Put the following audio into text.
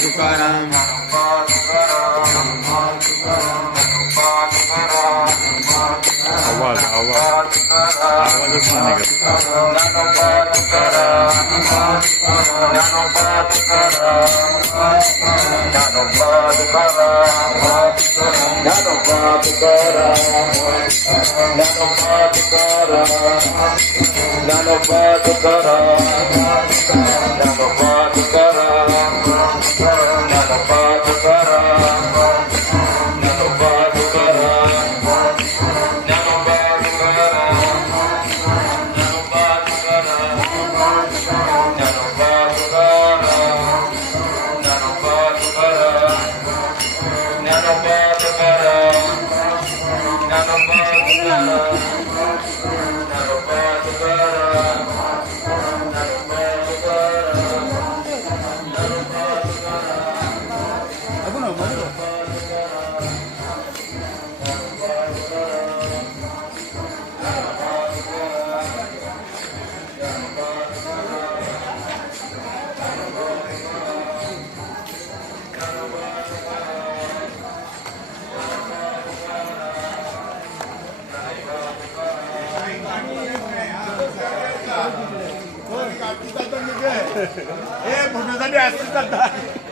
तुकाराम आवाज आवाज आवाज मानेगा పాదుకరా నన్ను పాదుకరా నన్ను పాదుకరా నన్ను పాదుకరా నన్ను పాదుకరా నన్ను పాదుకరా నన్ను పాదుకరా నన్ను పాదుకరా నన్ను పాదుకరా నన్ను పాదుకరా నన్ను పాదుకరా Yeah. हे फोटोसाठी असतात